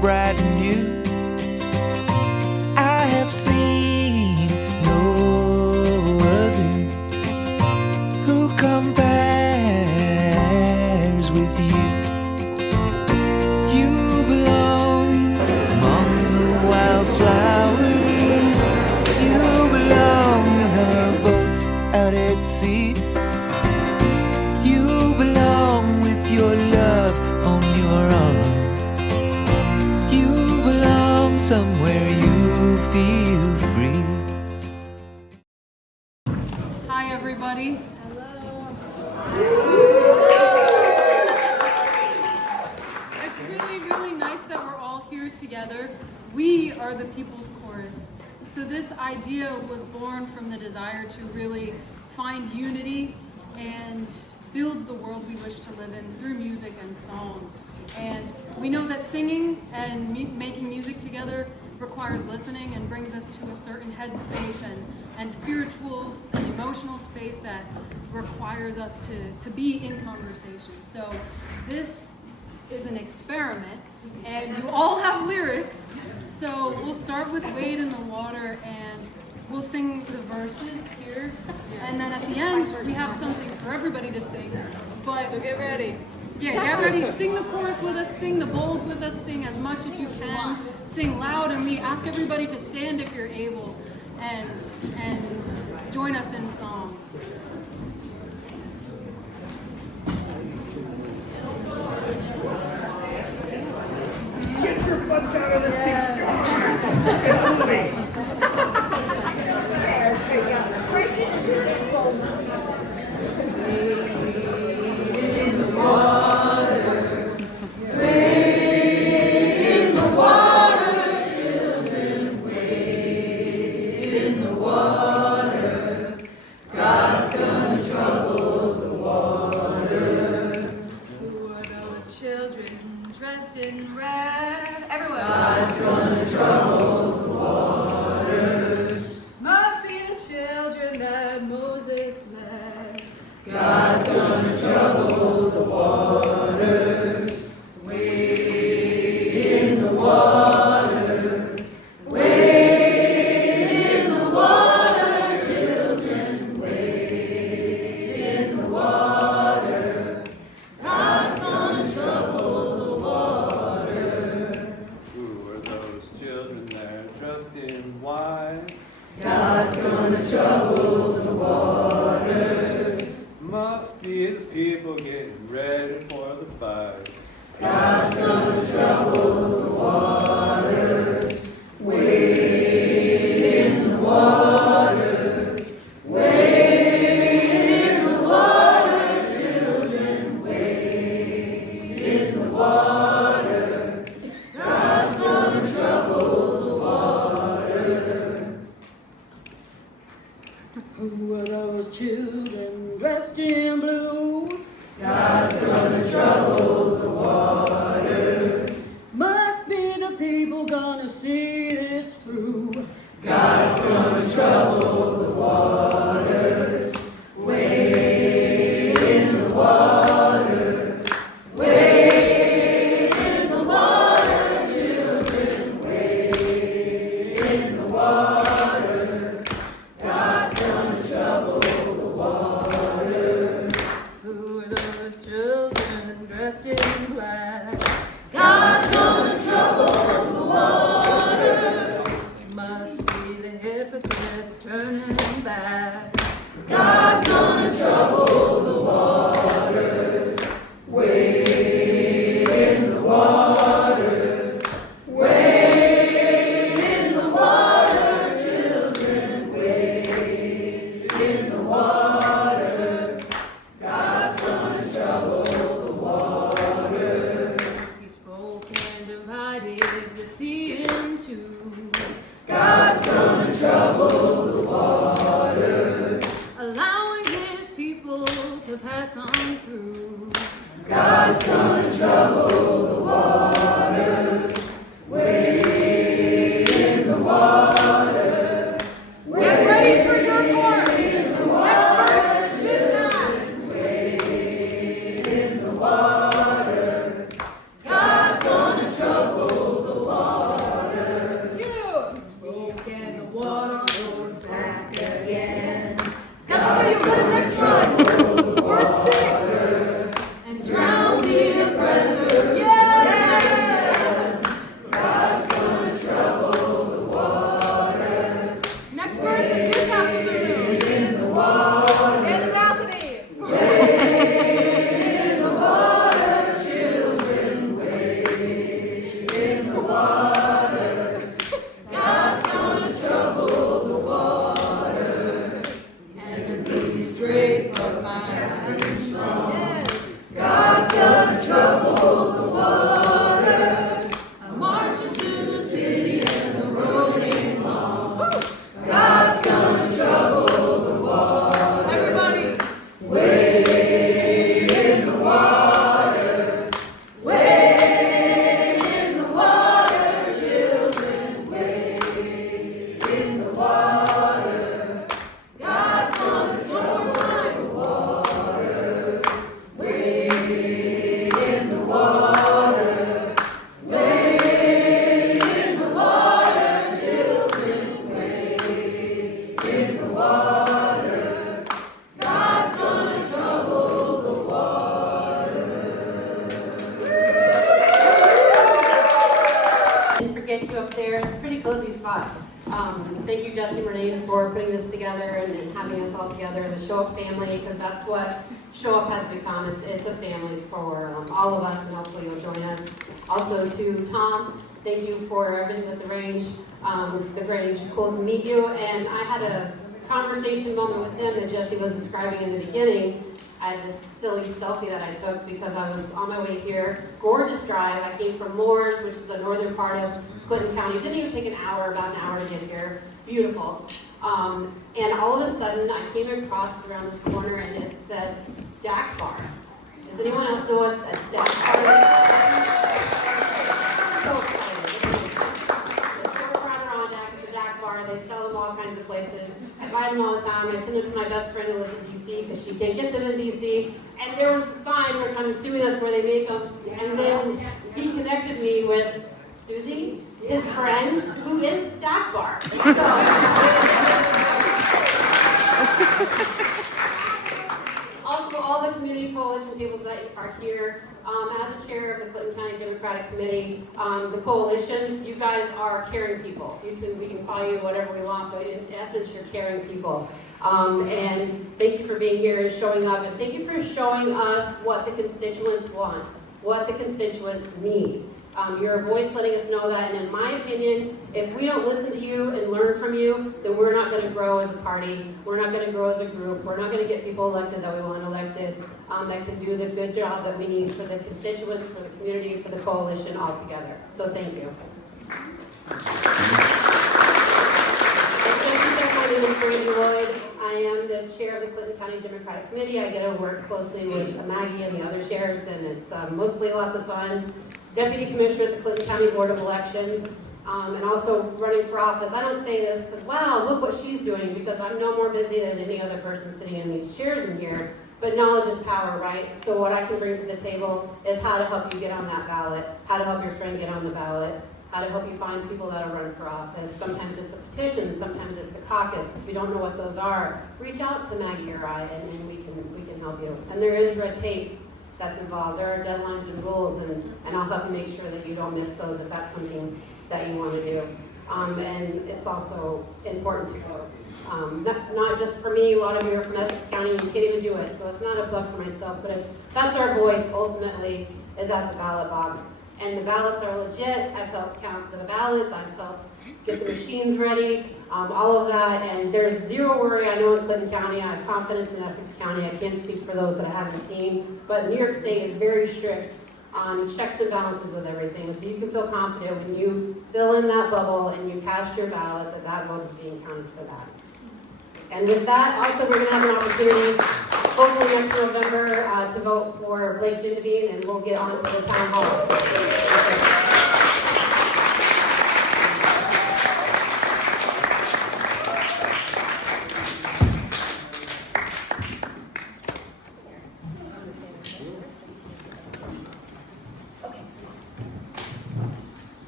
bright and new. I have seen no other who compares with you. You belong among the wildflowers. You belong in a boat out at sea. You belong with your love on your arm. You belong somewhere you feel free. Hi, everybody. It's really, really nice that we're all here together. We are the People's Chorus. So this idea was born from the desire to really find unity and build the world we wish to live in through music and song. And we know that singing and making music together requires listening and brings us to a certain headspace and spiritual and emotional space that requires us to be in conversation. So this is an experiment, and you all have lyrics. So we'll start with Wade in the Water, and we'll sing the verses here. And then at the end, we have something for everybody to sing. So get ready. Yeah, get ready. Sing the chorus with us, sing the bold with us, sing as much as you can. Sing loud, and we ask everybody to stand if you're able and join us in song. Get your butts out of the seats. Get moving. Dressed in red, everyone. God's gonna trouble the waters. Must be the children that Moses led. God's gonna trouble the waters. Wade in the water. Wade in the water, children. Wade in the water. God's gonna trouble. God's gonna trouble the waters. Must be the people getting ready for the fight. God's gonna trouble the waters. Wade in the water. Wade in the water, children. Wade in the water. God's gonna trouble the water. Who are those children dressed in blue? God's gonna trouble the waters. Must be the people gonna see this through. God's gonna trouble the waters. Wade in the water. Wade in the water, children. Wade in the water. God's gonna trouble the waters. Who are those children dressed in black? God's gonna trouble the waters. Must be the hypocrites turning back. God's gonna trouble the waters. Wade in the water. Wade in the water, children. Wade in the water. God's gonna trouble the water. He spoke and divided the sea in two. God's gonna trouble the waters. Allowing his people to pass on through. God's gonna trouble the waters. Wade in the water. Get ready for your chorus. In the Next water. verse, this time. Wade in the water. God's gonna trouble the you. Go to the next one. Verse 6. and drown the oppressor. Yes. God's gonna trouble the waters. Next verse is this afternoon. In the water, In the balcony. in the water, children, wade in the water. God's gonna trouble the waters. Enemies great, but mine is strong. Yes. God's gonna trouble the waters. I'm marching to the city and the road ain't long. God's gonna trouble the waters. Everybody. Wade in the water. Wade in the water, children. Wade in the water. God's gonna trouble the waters. Wade in the water. Wade in the water, children. Wade in the water. God's gonna trouble the Didn't forget you up there. It's a pretty cozy spot. Thank you, Jesse and Renee, for putting this together and having us all together, the Show Up family, because that's what Show Up has become. It's a family for all of us, and hopefully you'll join us. Also to Tom, thank you for everything with the Range. The Range, cool to meet you. And I had a conversation moment with him that Jesse was describing in the beginning. I had this silly selfie that I took because I was on my way here. Gorgeous drive. I came from Moores, which is the northern part of Clinton County. It didn't even take an hour, about an hour to get here. Beautiful. And all of a sudden, I came across around this corner and it said DAC Bar. Does anyone else know what a DAC Bar is? So excited. The short Adirondack is a DAC Bar. They sell them all kinds of places. I buy them all the time. I send them to my best friend who lives in D.C. because she can't get them in D.C. And there was a sign, which I'm assuming that's where they make them. And then he connected me with Susie, his friend, who is DAC Bar. Also, all the community coalition tables that are here, as a chair of the Clinton County Democratic Committee, the coalitions, you guys are caring people. We can call you whatever we want, but in essence, you're caring people. And thank you for being here and showing up, and thank you for showing us what the constituents want, what the constituents need. You're a voice letting us know that, and in my opinion, if we don't listen to you and learn from you, then we're not going to grow as a party, we're not going to grow as a group, we're not going to get people elected that we want elected, that can do the good job that we need for the constituents, for the community, for the coalition all together. So thank you. My name is Brandy Lloyd. I am the chair of the Clinton County Democratic Committee. I get to work closely with Maggie and the other chairs, and it's mostly lots of fun. Deputy Commissioner at the Clinton County Board of Elections, and also running for office. I don't say this because, wow, look what she's doing, because I'm no more busy than any other person sitting in these chairs in here. But knowledge is power, right? So what I can bring to the table is how to help you get on that ballot, how to help your friend get on the ballot, how to help you find people that are running for office. Sometimes it's a petition, sometimes it's a caucus. If you don't know what those are, reach out to Maggie or I, and we can help you. And there is red tape that's involved. There are deadlines and rules, and I'll help you make sure that you don't miss those if that's something that you want to do. And it's also important to vote. Not just for me, a lot of you are from Essex County, and you can't even do it, so it's not a plug for myself, but that's our voice ultimately, is at the ballot box. And the ballots are legit. I've helped count the ballots, I've helped get the machines ready, all of that, and there's zero worry. I know in Clinton County, I have confidence in Essex County. I can't speak for those that I haven't seen, but New York State is very strict on checks and balances with everything, so you can feel confident when you fill in that bubble and you cast your ballot that that vote is being counted for that. And with that, also we're going to have an opportunity, hopefully next November, to vote for Blake Gendebien, and we'll get on to the town hall.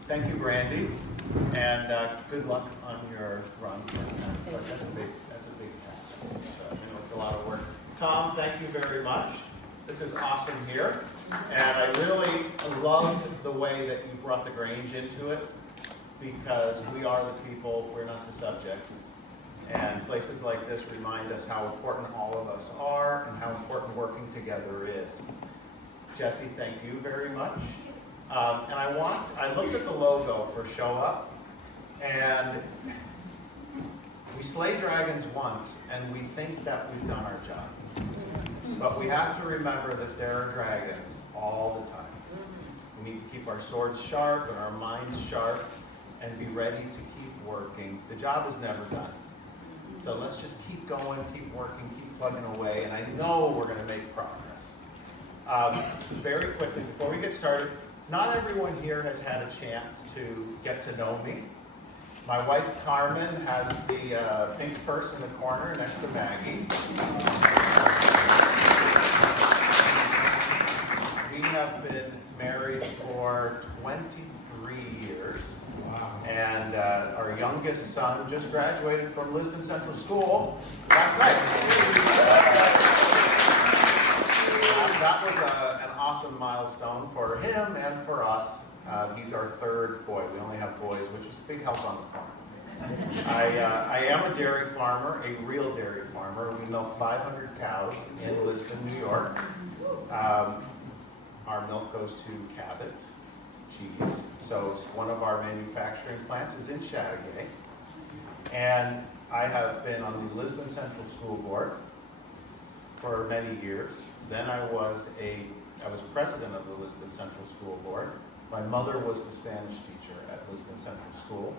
Thank you, Brandy, and good luck on your run. But that's a big task. It's a lot of Tom, thank you very much. This is awesome here. And I really loved the way that you brought the Grange into it, because we are the people, we're not the subjects. And places like this remind us how important all of us are and how important working together is. Jesse, thank you very much. And I looked at the logo for Show Up, and we slay dragons once, and we think that we've done our job. But we have to remember that there are dragons all the time. We need to keep our swords sharp and our minds sharp and be ready to keep working. The job is never done. So let's just keep going, keep working, keep plugging away, and I know we're going to make progress. Very quickly, before we get started, not everyone here has had a chance to get to know me. My wife Carmen has the pink purse in the corner next to Maggie. We have been married for 23 years. Wow. And our youngest son just graduated from Lisbon Central School last night. That was an awesome milestone for him and for us. He's our third boy. We only have boys, which is a big help on the farm. I am a dairy farmer, a real dairy farmer. We milk 500 cows in Lisbon, New York. Our milk goes to Cabot cheese. So one of our manufacturing plants is in Chateauguay. And I have been on the Lisbon Central School Board for many years. Then I was president of the Lisbon Central School Board. My mother was the Spanish teacher at Lisbon Central School.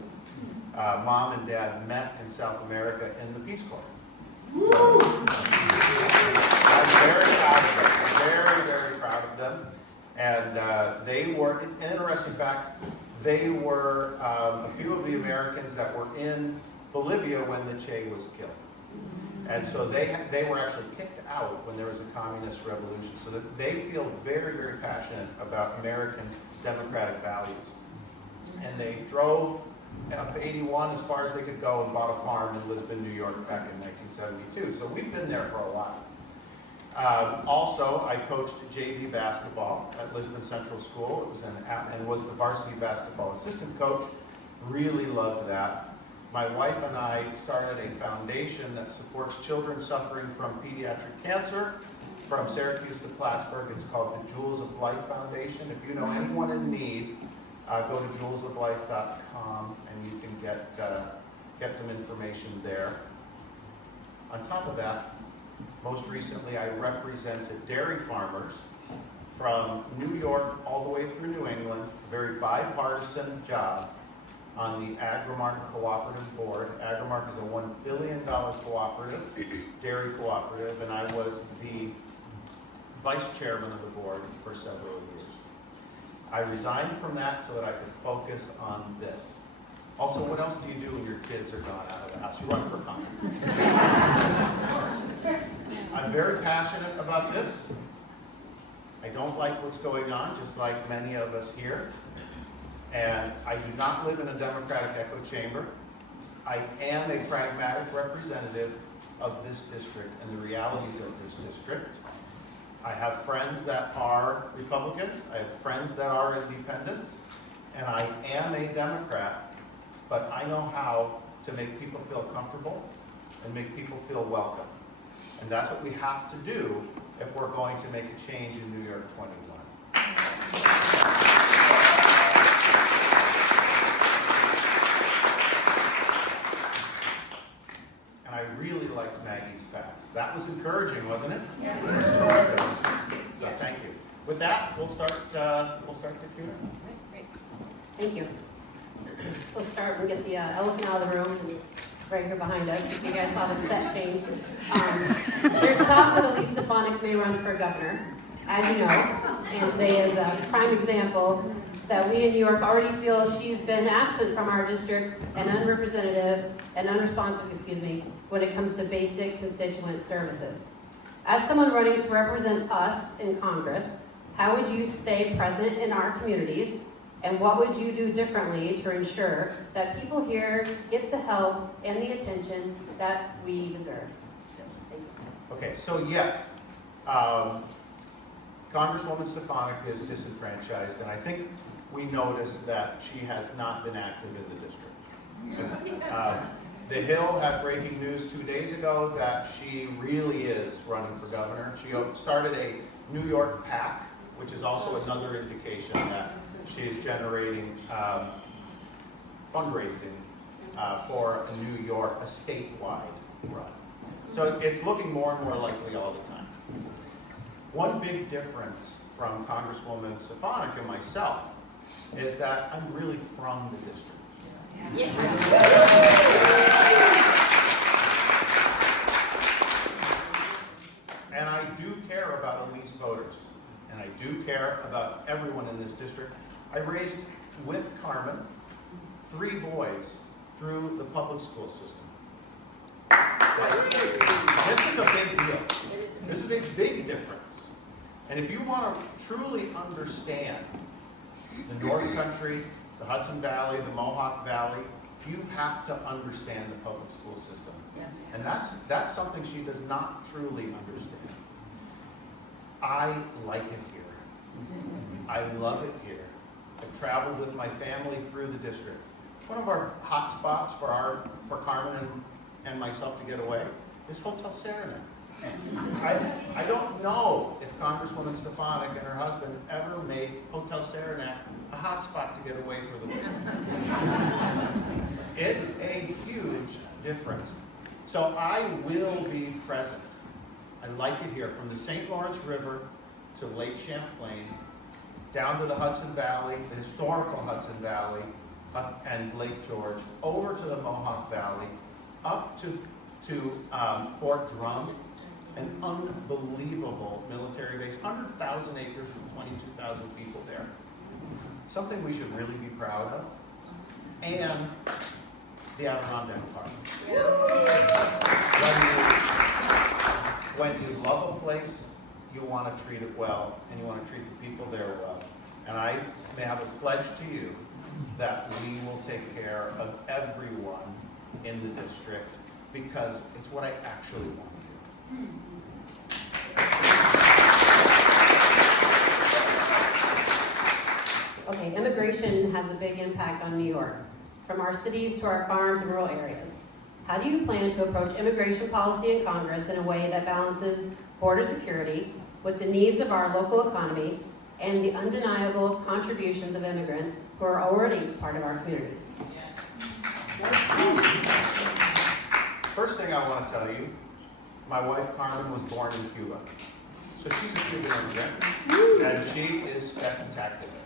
Mom and Dad met in South America in the Peace Corps. So, I'm very proud of them, very, very proud of them. And they were, an interesting fact, they were a few of the Americans that were in Bolivia when the Che was killed. And so they were actually kicked out when there was a communist revolution, so that they feel very, very passionate about American democratic values. And they drove up 81 as far as they could go and bought a farm in Lisbon, New York back in 1972. So we've been there for a while. Also, I coached JV basketball at Lisbon Central School. It was and was the varsity basketball assistant coach. Really loved that. My wife and I started a foundation that supports children suffering from pediatric cancer from Syracuse to Plattsburgh. It's called the Jewels of Life Foundation. If you know anyone in need, go to jewelsoflife.com and you can get some information there. On top of that, most recently I represented dairy farmers from New York all the way through New England, a very bipartisan job, on the Agrimark Cooperative Board. Agrimark is a $1 billion cooperative, dairy cooperative, and I was the vice chairman of the board for several years. I resigned from that so that I could focus on this. Also, what else do you do when your kids are gone out of the house? You run for Congress. I'm very passionate about this. I don't like what's going on, just like many of us here. And I do not live in a Democratic echo chamber. I am a pragmatic representative of this district and the realities of this district. I have friends that are Republicans. I have friends that are independents. And I am a Democrat, but I know how to make people feel comfortable and make people feel welcome. And that's what we have to do if we're going to make a change in New York 21. And I really liked Maggie's facts. That was encouraging, wasn't it? Yeah. It was terrific. So thank you. With that, we'll start the Q&A. Great. Thank you. Let's start. We'll get the elephant out of the room. Right here behind us. You guys saw the set change. There's talk that Elise Stefanik may run for governor, as you know, and today is a prime example that we in New York already feel she's been absent from our district and unrepresentative and unresponsive, when it comes to basic constituent services. As someone running to represent us in Congress, how would you stay present in our communities? And what would you do differently to ensure that people here get the help and the attention that we deserve? Okay, so yes, Congresswoman Stefanik is disenfranchised, and I think we noticed that she has not been active in the district. The Hill had breaking news 2 days ago that she really is running for governor. She started a New York PAC, which is also another indication that she is generating fundraising for a New York, a statewide run. So it's looking more and more likely all the time. One big difference from Congresswoman Stefanik and myself is that I'm really from the district. And I do care about Elise voters, and I do care about everyone in this district. I raised, with Carmen, 3 boys through the public school system. This is a big deal. This is a big difference. And if you want to truly understand the North Country, the Hudson Valley, the Mohawk Valley, you have to understand the public school system. Yes. And that's something she does not truly understand. I like it here. I love it here. I've traveled with my family through the district. One of our hot spots for Carmen and myself to get away is Hotel Saranac. I don't know if Congresswoman Stefanik and her husband ever made Hotel Saranac a hot spot to get away for the weekend. It's a huge difference. So I will be present. I like it here, from the St. Lawrence River to Lake Champlain, down to the Hudson Valley, the historical Hudson Valley, and Lake George, over to the Mohawk Valley, up to Fort Drum, an unbelievable military base, 100,000 acres with 22,000 people there. Something we should really be proud of. And the Adirondack Park. When you love a place, you want to treat it well, and you want to treat the people there well. And I may have a pledge to you that we will take care of everyone in the district, because it's what I actually want to do. Okay, immigration has a big impact on New York, from our cities to our farms and rural areas. How do you plan to approach immigration policy in Congress in a way that balances border security with the needs of our local economy and the undeniable contributions of immigrants who are already part of our communities? First thing I want to tell you, my wife Carmen was born in Cuba. So she's a Cuban immigrant, and she is spectacular,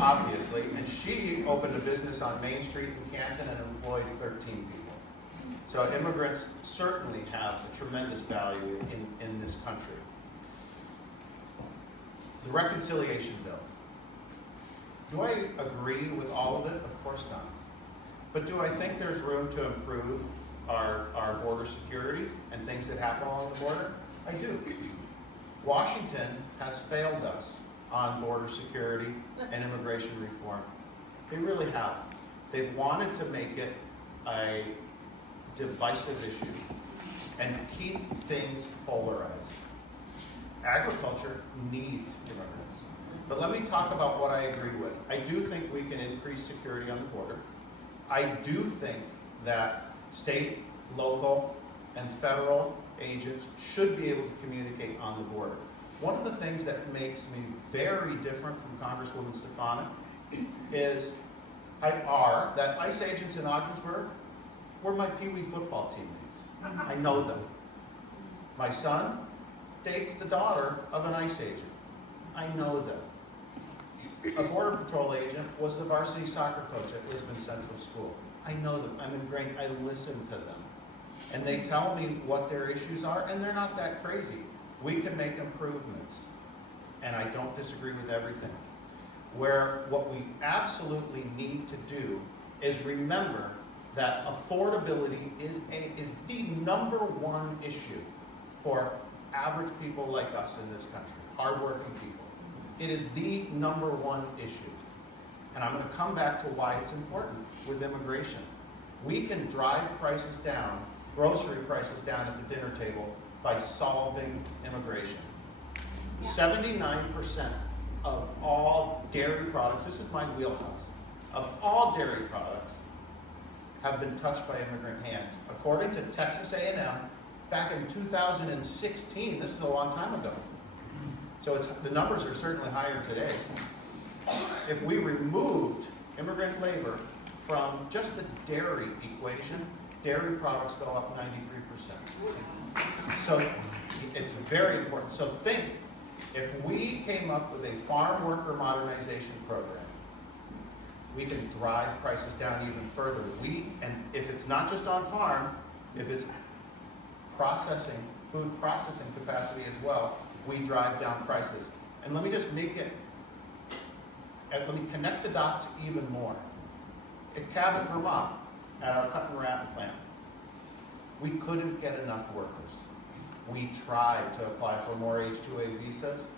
obviously. And she opened a business on Main Street in Canton and employed 13 people. So immigrants certainly have a tremendous value in this country. The reconciliation bill. Do I agree with all of it? Of course not. But do I think there's room to improve our border security and things that happen along the border? I do. Washington has failed us on border security and immigration reform. They really have. They've wanted to make it a divisive issue and keep things polarized. Agriculture needs immigrants. But let me talk about what I agree with. I do think we can increase security on the border. I do think that state, local, and federal agents should be able to communicate on the border. One of the things that makes me very different from Congresswoman Stefanik is that ICE agents in Ogdensburg were my Pee Wee football teammates. I know them. My son dates the daughter of an ICE agent. I know them. A Border Patrol agent was the varsity soccer coach at Lisbon Central School. I know them. I'm ingrained. I listen to them. And they tell me what their issues are, and they're not that crazy. We can make improvements. And I don't disagree with everything. What we absolutely need to do is remember that affordability is the number one issue for average people like us in this country, hardworking people. It is the number one issue. And I'm going to come back to why it's important with immigration. We can drive prices down grocery prices down at the dinner table by solving immigration. 79% of all dairy products, this is my wheelhouse, of all dairy products have been touched by immigrant hands. According to Texas A&M, back in 2016, this is a long time ago. So the numbers are certainly higher today. If we removed immigrant labor from just the dairy equation, dairy products go up 93%. So it's very important. So think, if we came up with a farm worker modernization program, we can drive prices down even further. And if it's not just on farm, if it's processing, food processing capacity as well, we drive down prices. And let me just let me connect the dots even more. At Cabot, Vermont, at our cut and wrap plant, we couldn't get enough workers. We tried to apply for more H-2A visas,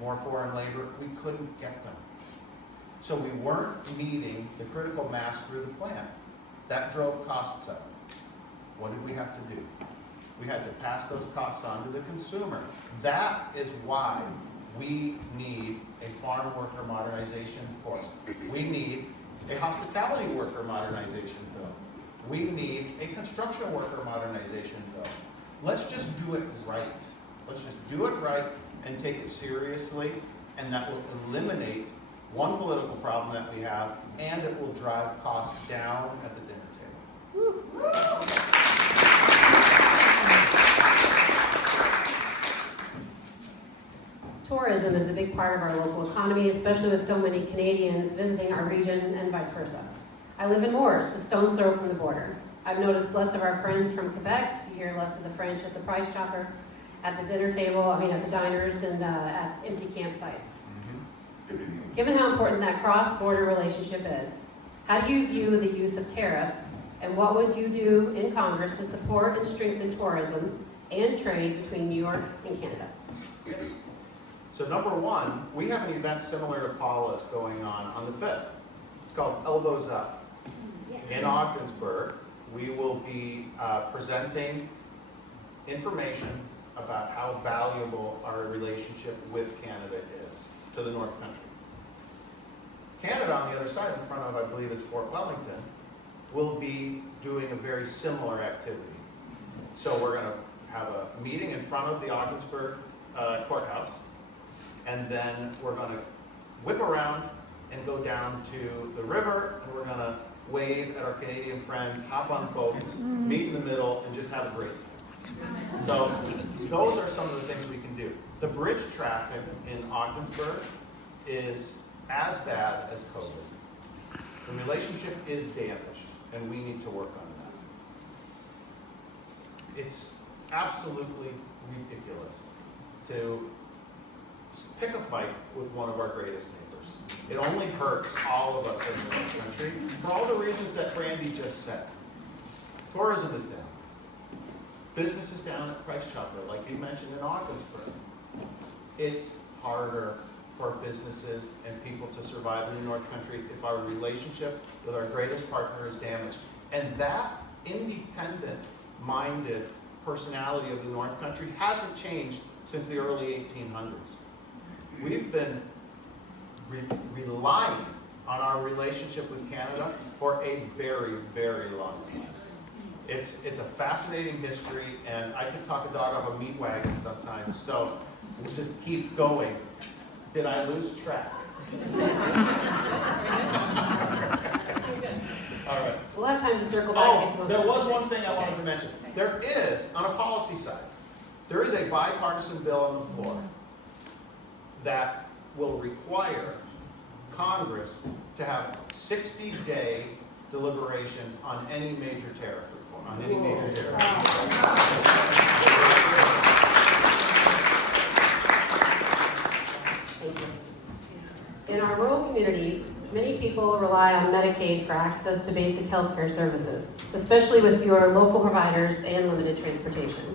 more foreign labor. We couldn't get them. So we weren't meeting the critical mass through the plant. That drove costs up. What did we have to do? We had to pass those costs on to the consumer. That is why we need a farm worker modernization course. We need a hospitality worker modernization bill. We need a construction worker modernization bill. Let's just do it right. Let's just do it right and take it seriously, and that will eliminate one political problem that we have, and it will drive costs down at the dinner table. Tourism is a big part of our local economy, especially with so many Canadians visiting our region and vice versa. I live in Morris, a stone's throw from the border. I've noticed less of our friends from Quebec. You hear less of the French at the price chopper, at the dinner table, at the diners, and at empty campsites. Given how important that cross-border relationship is, how do you view the use of tariffs, and what would you do in Congress to support and strengthen tourism and trade between New York and Canada? So number one, we have an event similar to Paula's going on the 5th. It's called Elbows Up. In Ogdensburg, we will be presenting information about how valuable our relationship with Canada is to the North Country. Canada, on the other side, in front of, I believe it's Fort Wellington, will be doing a very similar activity. So we're going to have a meeting in front of the Ogdensburg courthouse, and then we're going to whip around and go down to the river, and we're going to wave at our Canadian friends, hop on boats, meet in the middle, and just have a great time. So those are some of the things we can do. The bridge traffic in Ogdensburg is as bad as COVID. The relationship is damaged, and we need to work on that. It's absolutely ridiculous to pick a fight with one of our greatest neighbors. It only hurts all of us in the North Country for all the reasons that Brandy just said. Tourism is down. Business is down at Price Chopper, like you mentioned in Ogdensburg. It's harder for businesses and people to survive in the North Country if our relationship with our greatest partner is damaged. And that independent-minded personality of the North Country hasn't changed since the early 1800s. We've been relying on our relationship with Canada for a very, very long time. It's a fascinating history, and I could talk a dog off a meat wagon sometimes, so we'll just keep going. Did I lose track? All right. We'll have time to circle back. There was one thing I wanted to mention. There is, on a policy side, there is a bipartisan bill on the floor that will require Congress to have 60-day deliberations on any major tariff reform, on any major tariff reform. In our rural communities, many people rely on Medicaid for access to basic health care services, especially with fewer local providers and limited transportation.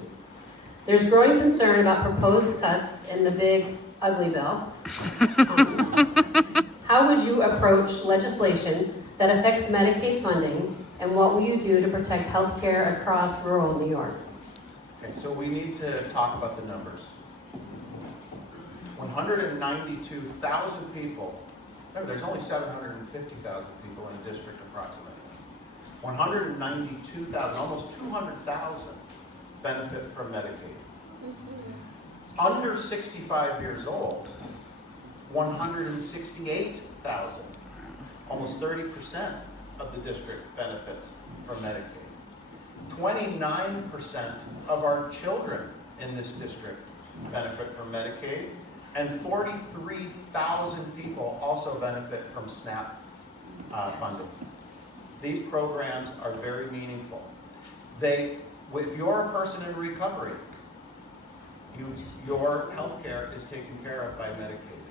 There's growing concern about proposed cuts in the big, ugly bill. How would you approach legislation that affects Medicaid funding And what will you do to protect health care across rural New York? Okay, so we need to talk about the numbers. 192,000 people. Remember, there's only 750,000 people in a district approximately. 192,000, almost 200,000 benefit from Medicaid. Under 65 years old, 168,000, almost 30% of the district benefits from Medicaid. 29% of our children in this district benefit from Medicaid, and 43,000 people also benefit from SNAP funding. These programs are very meaningful. If you're a person in recovery, your health care is taken care of by Medicaid.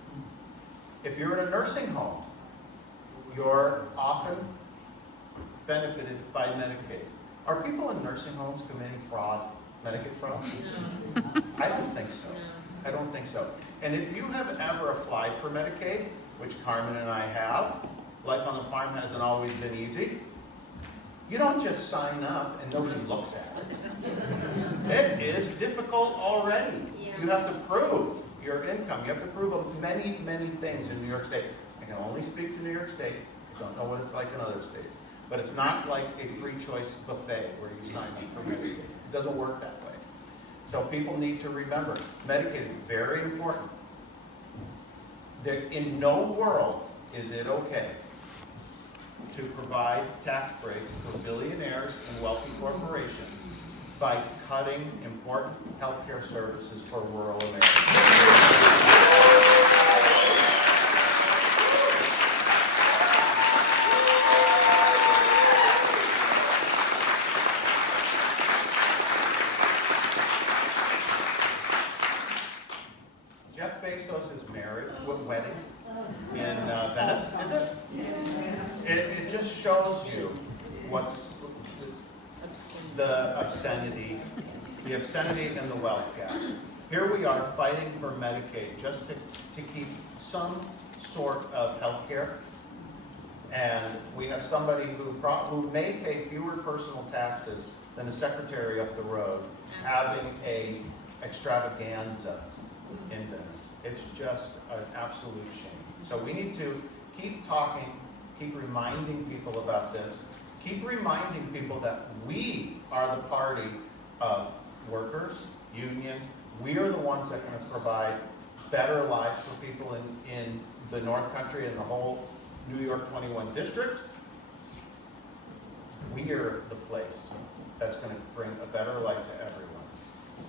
If you're in a nursing home, you're often benefited by Medicaid. Are people in nursing homes committing fraud, Medicaid fraud? No. I don't think so. No. I don't think so. And if you have ever applied for Medicaid, which Carmen and I have, life on the farm hasn't always been easy. You don't just sign up and nobody looks at it. It is difficult already. Yeah. You have to prove your income. You have to prove many, many things in New York State. I can only speak to New York State. I don't know what it's like in other states. But it's not like a free choice buffet where you sign up for Medicaid. It doesn't work that way. So people need to remember, Medicaid is very important. In no world is it okay to provide tax breaks for billionaires and wealthy corporations by cutting important healthcare services for rural America. Jeff Bezos is married, wedding in Venice, is it? It just shows you what's the obscenity and the wealth gap. Here we are fighting for Medicaid just to keep some sort of health care. And we have somebody who may pay fewer personal taxes than the secretary up the road having a extravaganza in Venice. It's just an absolute shame. So we need to keep talking, keep reminding people about this, keep reminding people that we are the party of workers, unions. We are the ones that can provide better lives for people in the North Country and the whole New York 21 district. We are the place that's going to bring a better life to everyone.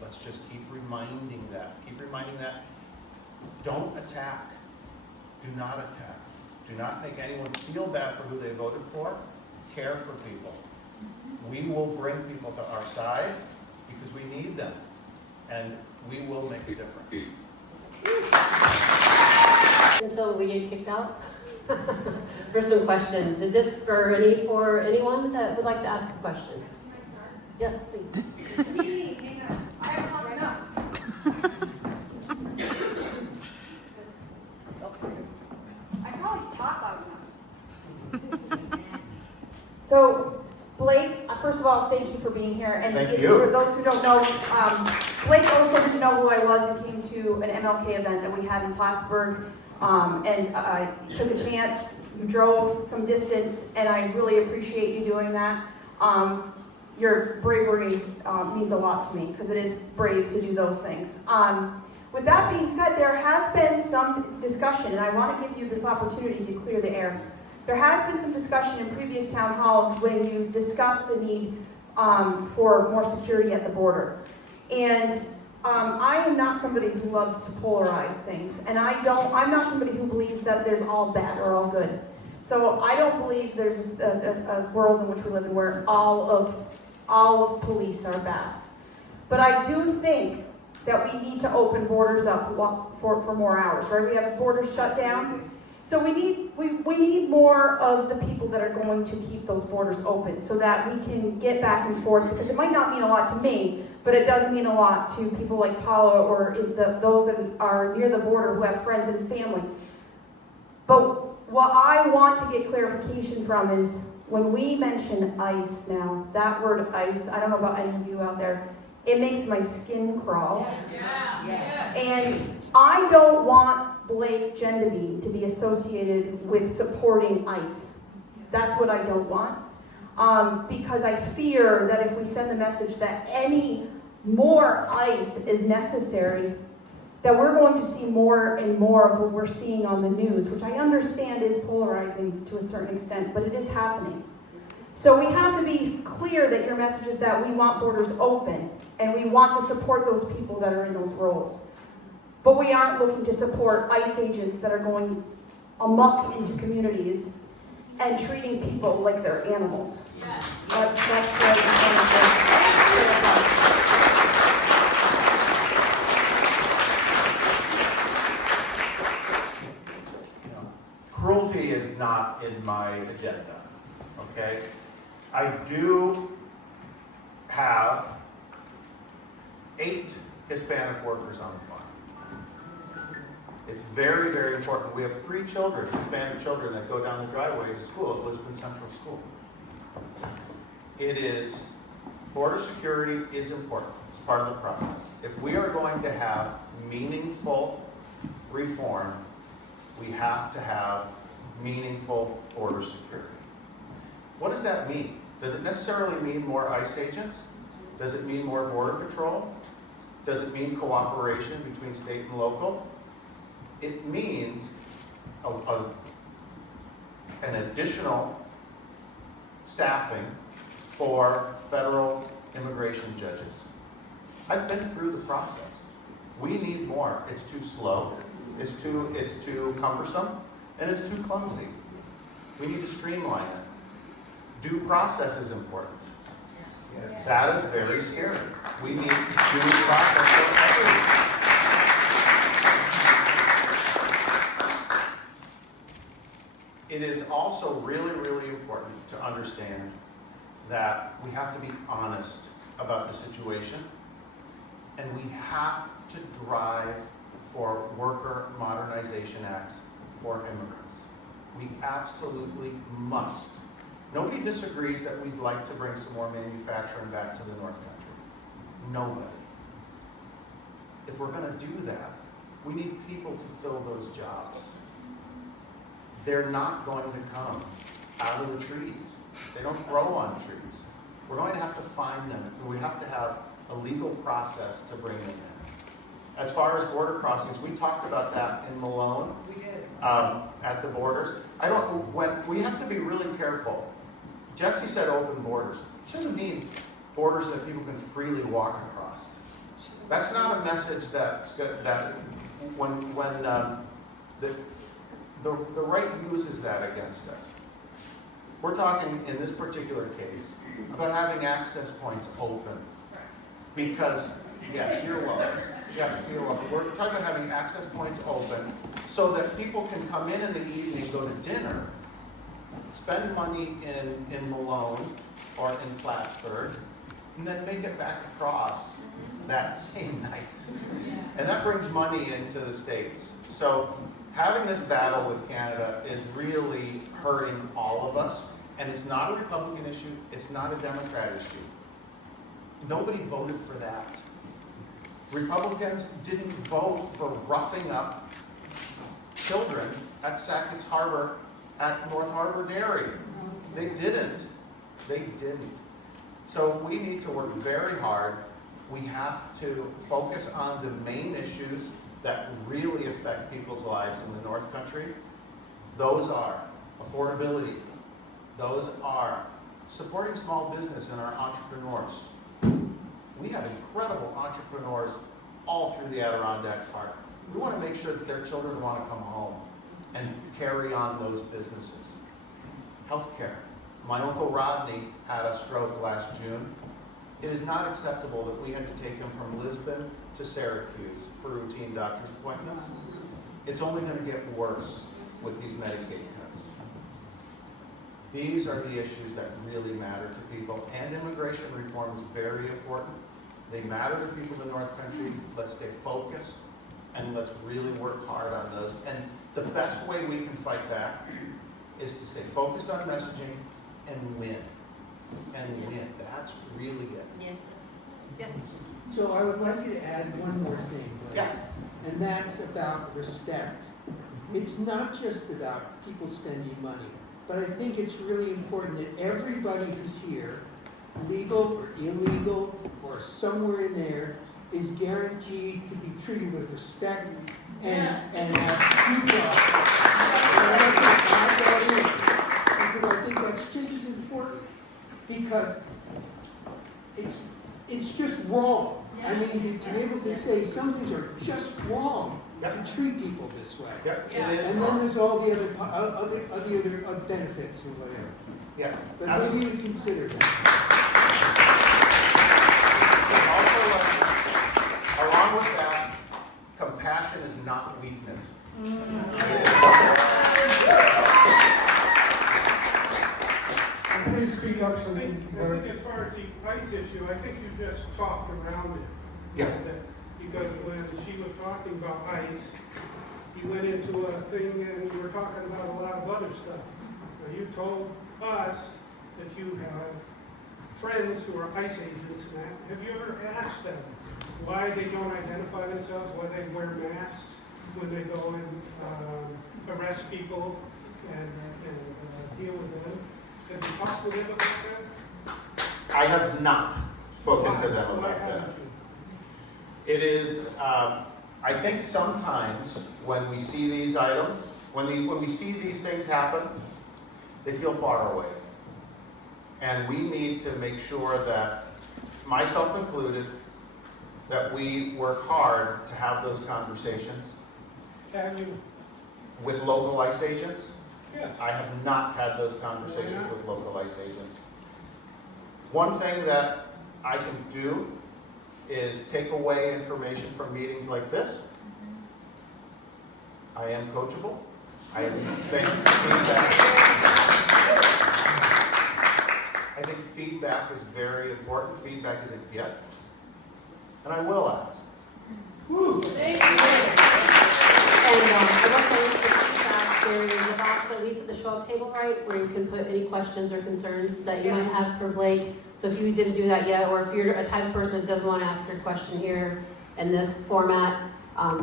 Let's just keep reminding that. Keep reminding that. Don't attack. Do not attack. Do not make anyone feel bad for who they voted for. Care for people. We will bring people to our side because we need them. And we will make a difference. Until we get kicked out? For some questions. Did this spur for anyone that would like to ask a question? Can I start? Yes, please. Me, hang on. I have talked enough. I probably talk loud enough. So, Blake, first of all, thank you for being here. And Thank if, you. for those who don't know, Blake also didn't know who I was and came to an MLK event that we had in Plattsburgh. And I took a chance, you drove some distance, and I really appreciate you doing that. Your bravery means a lot to me, because it is brave to do those things. With that being said, there has been some discussion, and I want to give you this opportunity to clear the air. There has been some discussion in previous town halls when you discussed the need for more security at the border. And I am not somebody who loves to polarize things, and I'm not somebody who believes that there's all bad or all good. So I don't believe there's a world in which we live in where all of police are bad. But I do think that we need to open borders up for more hours, right? We have borders shut down. So we need more of the people that are going to keep those borders open so that we can get back and forth, because it might not mean a lot to me, but it does mean a lot to people like Paula or those that are near the border who have friends and family. But what I want to get clarification from is, When we mention ICE now, that word ICE, I don't know about any of you out there, it makes my skin crawl. And I don't want Blake Gendebien to be associated with supporting ICE. That's what I don't want. Because I fear that if we send the message that any more ICE is necessary, that we're going to see more and more of what we're seeing on the news, which I understand is polarizing to a certain extent, but it is happening. So we have to be clear that your message is that we want borders open, and we want to support those people that are in those roles. But we aren't looking to support ICE agents that are going amok into communities and treating people like they're animals. Yes. That's what I'm Cruelty is not in my agenda, okay? I do have 8 Hispanic workers on the farm. It's very, very important. We have 3 children, Hispanic children, that go down the driveway to school at Lisbon Central School. It is, border security is important. It's part of the process. If we are going to have meaningful reform, we have to have meaningful border security. What does that mean? Does it necessarily mean more ICE agents? Does it mean more border patrol? Does it mean cooperation between state and local? It means an additional staffing for federal immigration judges. I've been through the process. We need more. It's too slow. It's too cumbersome, and it's too clumsy. We need to streamline it. Due process is important. Yes. That is very scary. We need due process for everyone. It is also really, really important to understand that we have to be honest about the situation, and we have to drive for worker modernization acts for immigrants. We absolutely must. Nobody disagrees that we'd like to bring some more manufacturing back to the North Country. Nobody. If we're going to do that, we need people to fill those jobs. They're not going to come out of the trees. They don't grow on trees. We're going to have to find them. We have to have a legal process to bring them in. As far as border crossings, we talked about that in Malone. We did. At the borders. We have to be really careful. Jesse said open borders. It doesn't mean borders that people can freely walk across. That's not a message that when the right uses that against us. We're talking in this particular case about having access points open. Because, yes, you're welcome. Yeah, you're welcome. We're talking about having access points open so that people can come in the evening, go to dinner, spend money in Malone or in Plattsburgh, and then make it back across that same night. And that brings money into the States. So having this battle with Canada is really hurting all of us. And it's not a Republican issue. It's not a Democrat issue. Nobody voted for that. Republicans didn't vote for roughing up children at Sackett's Harbor at North Harbor Dairy. They didn't. They didn't. So we need to work very hard. We have to focus on the main issues that really affect people's lives in the North Country. Those are affordability. Those are supporting small business and our entrepreneurs. We have incredible entrepreneurs all through the Adirondack Park. We want to make sure that their children want to come home and carry on those businesses. Healthcare. My Uncle Rodney had a stroke last June. It is not acceptable that we had to take him from Lisbon to Syracuse for routine doctor's appointments. It's only going to get worse with these Medicaid cuts. These are the issues that really matter to people, and immigration reform is very important. They matter to people in the North Country. Let's stay focused, and let's really work hard on those. And the best way we can fight back is to stay focused on messaging, and win. And win. That's really it. Yeah. Yes. So I would like you to add one more thing, Blake. Yeah. And that's about respect. It's not just about people spending money, but I think it's really important that everybody who's here, legal or illegal or somewhere in there, is guaranteed to be treated with respect and have due process. And I'd like to add that in, because I think that's just as important, because it's just wrong. I mean, to be able to say some things are just wrong to treat people this way. Yep, Yeah. it is. And then there's all the other benefits and whatever. Yes. But absolutely. maybe you consider that. Also, along with that, compassion is not weakness. Please speak up so I think as far as the ICE issue, I think you just talked around it. Yeah. Because when she was talking about ICE, you went into a thing and you were talking about a lot of other stuff. Now, you told us that you have friends who are ICE agents and that. Have you ever asked them why they don't identify themselves, why they wear masks when they go and arrest people and deal with them? Have you talked to them about that? I have not spoken to them Why about that. haven't you? It is, I think sometimes when we see these items, when we see these things happen, they feel far away. And we need to make sure that, myself included, that we work hard to have those conversations Have you? with local ICE agents. Yeah. I have not had those conversations with local ICE agents. One thing that I can do is take away information from meetings like this. I am coachable. I think feedback is very important. Feedback is a gift. And I will ask. Woo! Thank you. And I will say for feedback, there is a box, at least at the show-up table, right, where you can put any questions or concerns that you might have for Blake. So if you didn't do that yet, or if you're a type of person that doesn't want to ask your question here in this format,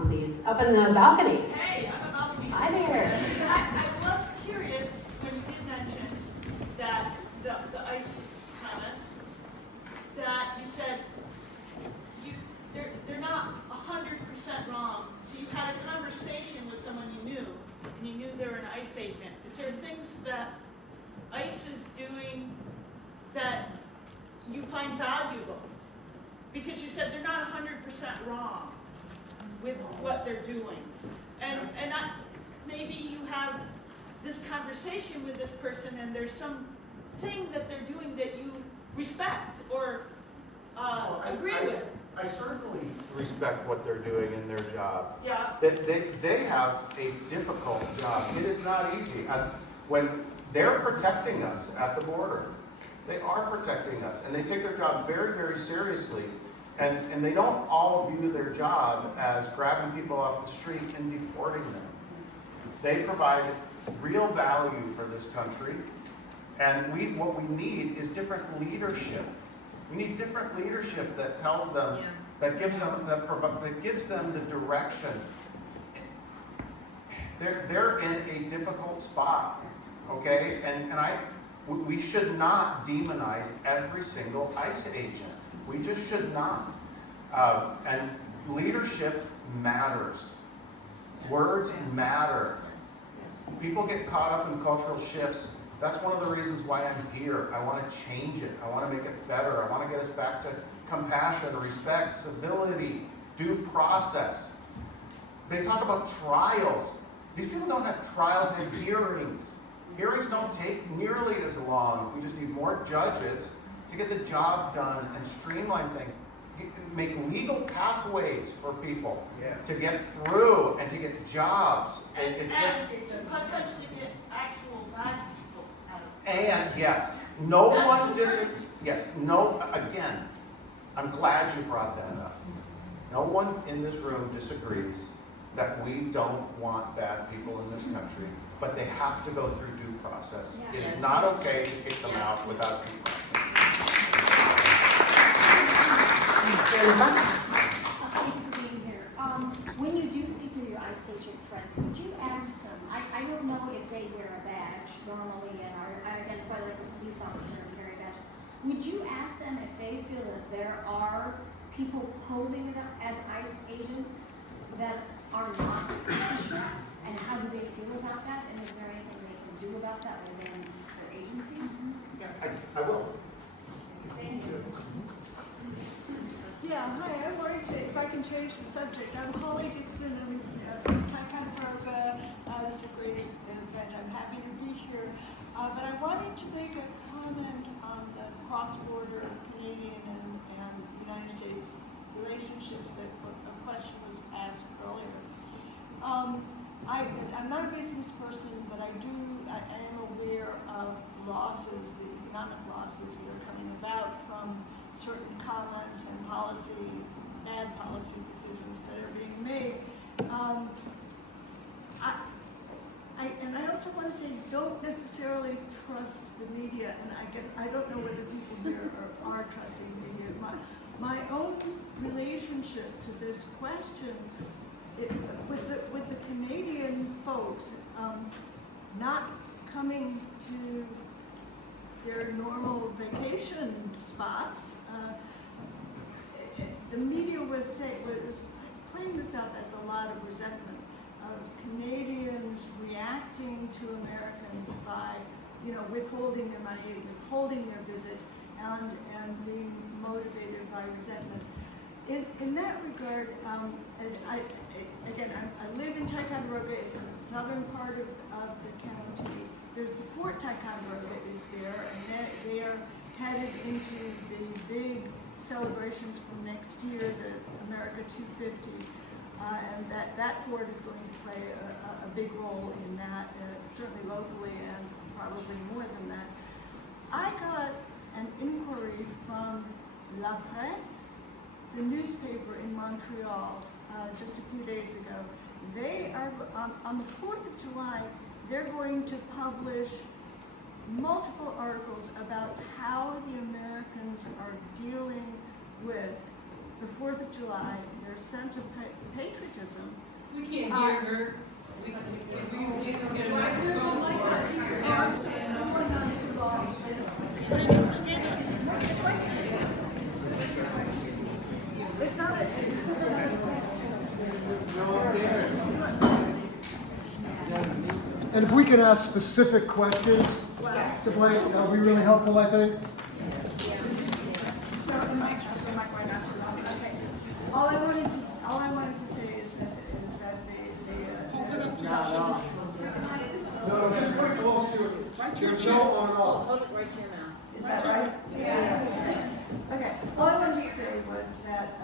please, up in the balcony. Hey, I'm a balcony. Hi there. I was curious when you did mention that the ICE comments, that you said they're not 100% wrong. So you had a conversation with someone you knew, and you knew they were an ICE agent. Is there things that ICE is doing that you find valuable? Because you said they're not 100% wrong with what they're doing. And maybe you have this conversation with this person and there's some thing that they're doing that you respect or agree with. I certainly respect what they're doing in their job. Yeah. They have a difficult job. It is not easy. When they're protecting us at the border, they are protecting us, and they take their job very, very seriously. And they don't all view their job as grabbing people off the street and deporting them. They provide real value for this country, and what we need is different leadership. We need different leadership that tells them, that gives them the direction. They're in a difficult spot, okay? And we should not demonize every single ICE agent. We just should not. And leadership matters. Words matter. People get caught up in cultural shifts. That's one of the reasons why I'm here. I want to change it. I want to make it better. I want to get us back to compassion, respect, civility, due process. They talk about trials. These people don't have trials, they have hearings. Hearings don't take nearly as long. We just need more judges to get the job done and streamline things. Make legal pathways for people to get through and to get jobs. And sometimes you get actual bad people out of it. And yes, no one disagrees. Yes, no, again, I'm glad you brought that up. No one in this room disagrees that we don't want bad people in this country. but they have to go through due process. Yeah. It is Yes. not okay to kick them Yes. out without due process. Here in the front. Thank you for being here. When you do speak with your ICE agent friends, would you ask them, I don't know if they wear a badge normally and are identified like a police officer and carry a badge. Would you ask them if they feel that there are people posing as ICE agents that are not official? And how do they feel about that? And is there anything they can do about that within their agency? Yeah, I will. Thank you. Yeah, hi, I wanted to, if I can change the subject, I'm Holly Dixon, I'm Ticonderoga, it's a great event, I'm happy to be here. But I wanted to make a comment on the cross-border Canadian and United States relationships that a question was asked earlier. I'm not a business person, but I am aware of the losses, the economic losses that are coming about from certain comments and bad policy decisions that are being made. And I also want to say, don't necessarily trust the media, and I guess I don't know whether people here are trusting the media. My own relationship to this question, with the Canadian folks not coming to their normal vacation spots, the media was playing this up as a lot of resentment of Canadians reacting to Americans by, withholding their money, withholding their visits, and being motivated by resentment. In that regard, and I live in Ticonderoga. It's in the southern part of the county. There's the Fort Ticonderoga is there, and they are headed into the big celebrations from next year, the America 250, and that fort is going to play a big role in that, certainly locally and probably more than that. I got an inquiry from La Presse, the newspaper in Montreal, just a few days ago. They are, on the 4th of July, they're going to publish multiple articles about how the Americans are dealing with the 4th of July, their sense of patriotism. We can't hear her. We can get a microphone. It's not a... And if we can ask specific questions to Blake, that would be really helpful, I think. So the mic right now too long. Okay. All I wanted to say is that they No, just put it close to it. There's no on and off. Hold it right to your mouth. Is that right? Yes. Okay. All I wanted to say was that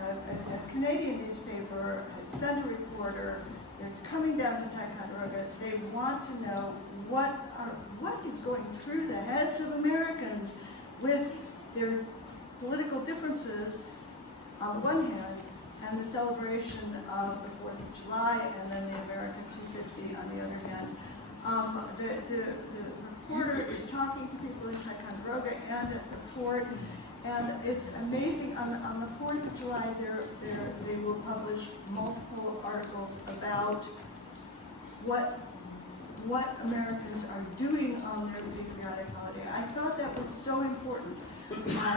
a Canadian newspaper has sent a reporter. They're coming down to Ticonderoga. They want to know what is going through the heads of Americans with their political differences on the one hand, and the celebration of the 4th of July, and then the America 250 on the other hand. The reporter is talking to people in Ticonderoga and at the fort, and it's amazing. On the 4th of July, they will publish multiple articles about what Americans are doing on their patriotic holiday. I thought that was so important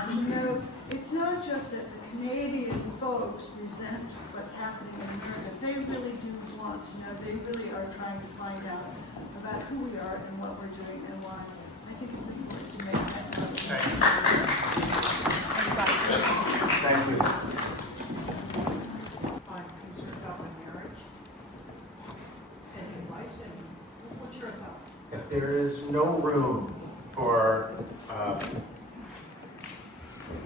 to know. It's not just that the Canadian folks resent what's happening in America. They really do want to know. They really are trying to find out about who we are and what we're doing and why. I think it's important to make that note. Thank you. I'm concerned about my marriage and advice, and what's your thought? That there is no room for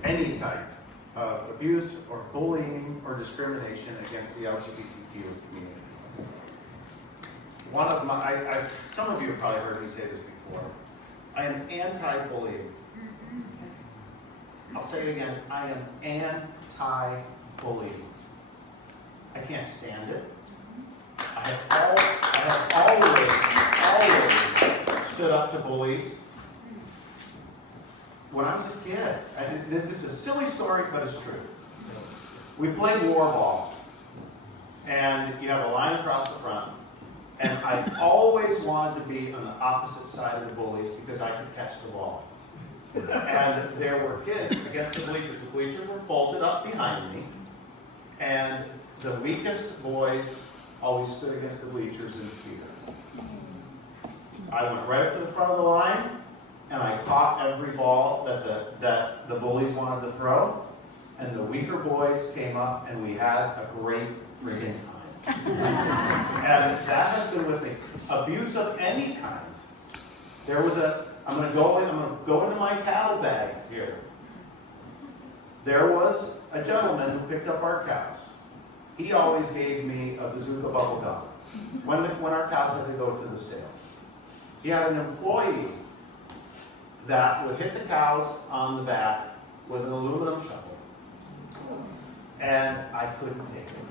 any type of abuse or bullying or discrimination against the LGBTQ community. One of my, some of you have probably heard me say this before. I am anti-bullying. I'll say it again. I am anti-bullying. I can't stand it. I have always stood up to bullies. When I was a kid, this is a silly story, but it's true. We played war ball, and you have a line across the front, and I always wanted to be on the opposite side of the bullies because I could catch the ball. And there were kids against the bleachers. The bleachers were folded up behind me, and the weakest boys always stood against the bleachers in fear. I went right up to the front of the line, and I caught every ball that the bullies wanted to throw, and the weaker boys came up, and we had a great friggin' time. And that has been with me. Abuse of any kind. There was I'm gonna go into my cattle bag here. There was a gentleman who picked up our cows. He always gave me a bazooka bubble gum when our cows had to go to the sale. He had an employee that would hit the cows on the back with an aluminum shovel. And I couldn't take it.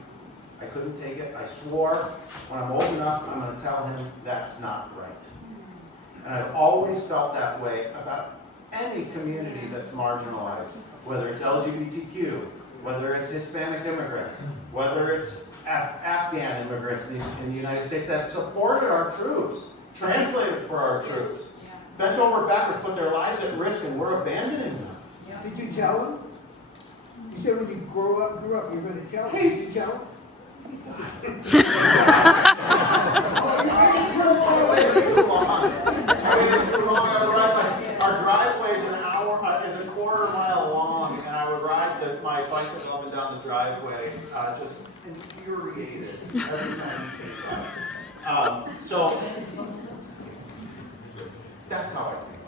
I couldn't take it. I swore, when I'm old enough, I'm going to tell him that's not right. And I've always felt that way about any community that's marginalized, whether it's LGBTQ, whether it's Hispanic immigrants, whether it's Afghan immigrants in the United States that supported our troops, translated for our troops, bent over backwards, put their lives at risk, and we're abandoning them. Did you tell him? You said when you grow up, you're going to tell him. Hey, Did you tell him? Our driveway is a quarter mile long, and I would ride my bicycle up and down the driveway, just infuriated every time he came by. So that's how I think.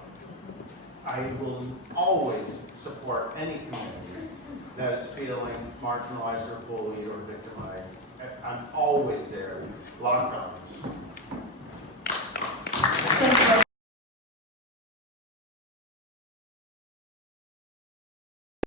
I will always support any community that is feeling marginalized or bullied or victimized. I'm always there. A lot of problems.